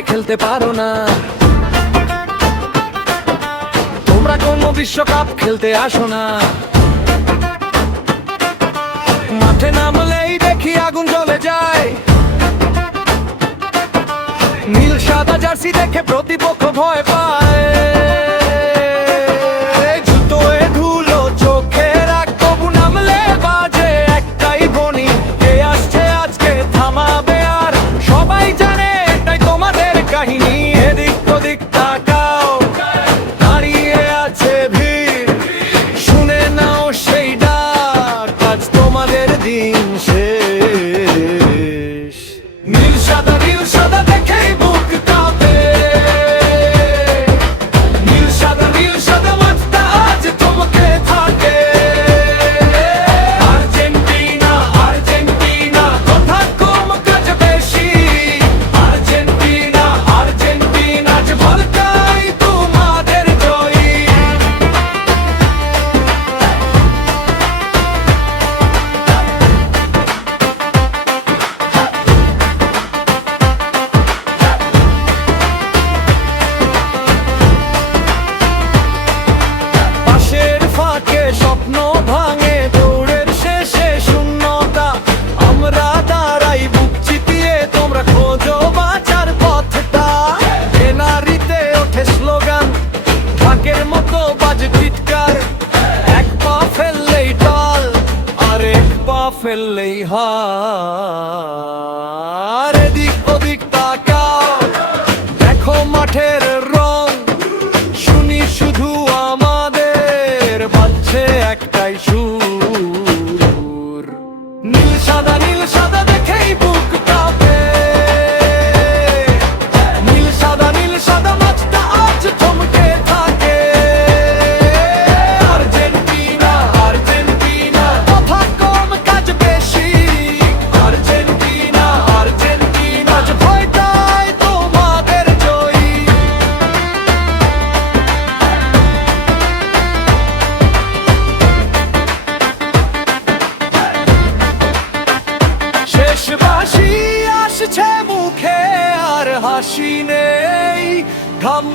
বলে খেলতে পারো না। তোমরা কোনো বিশ্বকাপ খেলতে আসো না। মাঠে নামলেই দেখি আগুন জ্বলে যায়, নীল সাদা জার্সি দেখে প্রতিপক্ষ ভয় পায়। জুতোয় ধুলো চোখে রাখ, তবু নামলে বাজে একটাই ধ্বনি, কে আসছে আজকে থামাবে আর। সবাই জানে এটাই তোমাদের কাহিনী। এদিক ওদিক তাকাও, দাঁড়িয়ে আছে ভিড়, শুনে নাও সেই ডাক, আজ তোমাদের দিন শেষ। নীল সাদা দেখেই বুক কাঁপে, নীল সাদা মাঠটা আজ তোমাকে থাকে। আর্জেন্টিনা আর্জেন্টিনা কথা কম কাজ বেশি, আর্জেন্টিনা আর্জেন্টিনা আজ ভারতাই তোমাদের জয়ী। পাশের ফাঁকে স্বপ্ন ভাঙে, দৌড়ের শেষে শূন্যতা, আমরা দাঁড়াই বুক চিতিয়ে, তোমরা খোঁজো বাঁচার পথটা। এনারিতে ওঠে স্লোগান, ঢাকের মতো বাজে চিৎকার, এক পা ফেললেই টল আর এক পা ফেললেই হার। এদিক ওদিক তাকাও, দেখো মাঠের রং, শুনি শুধু আমাদের বাজছে একটাই সুর। নীল সাদা দেখেই বুক কাঁপে, নীল সাদা মাঠটা আজ থমকে থাকে। আর্জেন্টিনা আর্জেন্টিনা কথা কম কাজ বেশি, আর্জেন্টিনা আর্জেন্টিনা আজ ভয়টাই তোমাদের জয়ী। শেষ বাঁশি আসছে মুখে আর হাসি নেই, ঘাম